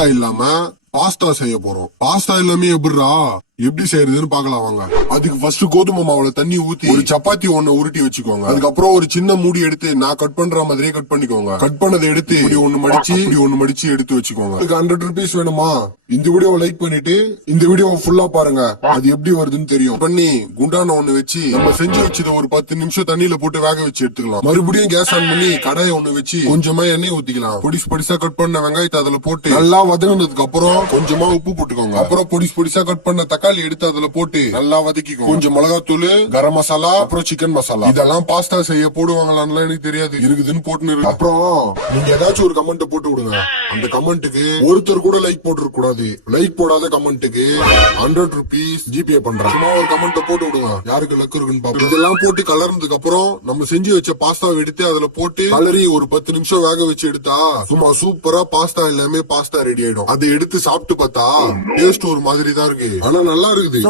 Pasta இல்லாம pasta செய்ய போறோம். பாஸ்தா எல்லாமே எப்படி செய்யறதுன்னு பாக்கலாம் வாங்க. அதுக்கு ஃபர்ஸ்ட் கோதுமை மாவுல தண்ணி ஊத்தி ஒரு சப்பாத்தி ஒண்ணு உருட்டி வச்சுக்கோங்க. அதுக்கப்புறம் ஒரு சின்ன மூடி எடுத்து நான் கட் பண்ற மாதிரியே கட் பண்ணிக்கோங்க. கட் பண்ணதை எடுத்து இப்படி ஒண்ணு மடிச்சு எடுத்து வச்சுக்கோங்க. அதுக்கு 100 rupees வேணுமா? இந்த வீடியோவை லைக் பண்ணிட்டு இந்த வீடியோவை ஃபுல்லா பாருங்க. அது எப்படி வருதுன்னு தெரியும். பண்ணி குண்டான ஒண்ணு வச்சு நம்ம செஞ்சு வச்சத ஒரு 10 நிமிஷம் தண்ணியில போட்டு வேக வச்சு எடுத்துக்கலாம். மறுபடியும் கேஸ் ஆன் பண்ணி கடாயை ஒண்ணு வச்சு கொஞ்சமா எண்ணெய் ஊத்திக்கலாம். பொடிசா கட் பண்ண வெங்காயத்தை அதுல போட்டு நல்லா வதங்கினதுக்கு அப்புறம் கொஞ்சமா உப்பு போட்டுக்கோங்க. அப்புறம் பொடிசா கட் பண்ண தக்காளி எடுத்து அதுல போட்டு நல்லா வதக்கிக்கோங்க. கொஞ்சம் மிளகாத்தூள், கரம் மசாலா, அப்புறம் சிக்கன் மசாலா. இதெல்லாம் பாஸ்தா செய்ய போடுவாங்களான்னு எனக்கு தெரியாது. இருக்குதுன்னு போட்டு அப்புறம் நீங்க ஏதாச்சும் ஒரு கமெண்ட் போட்டு விடுங்க. அந்த கமெண்ட்டுக்கு ஒருத்தர் கூட லைக் போட்டுருக்க கூடாது. லைக் போடாத கமெண்ட்டுக்கு 100 rupees ஜிபே பண்றேன். சும்மா ஒரு கமெண்ட் போட்டு விடுங்க. யாருக்கு லக் இருக்குன்னு பாப்போம். இதெல்லாம் போட்டு கலர்னதுக்கு அப்புறம் நம்ம செஞ்சு வச்ச பாஸ்தாவை எடுத்து அதுல போட்டு கலரி ஒரு 10 நிமிஷம் வேக வச்சு எடுத்தா சும்மா சூப்பரா பாஸ்தா எல்லாமே பாஸ்தா ரெடி ஆயிடும். அதை எடுத்து சாப்பிட்டு பார்த்தா டேஸ்ட் ஒரு மாதிரி தான் இருக்கு. ஆனா நல்லா இருக்குது.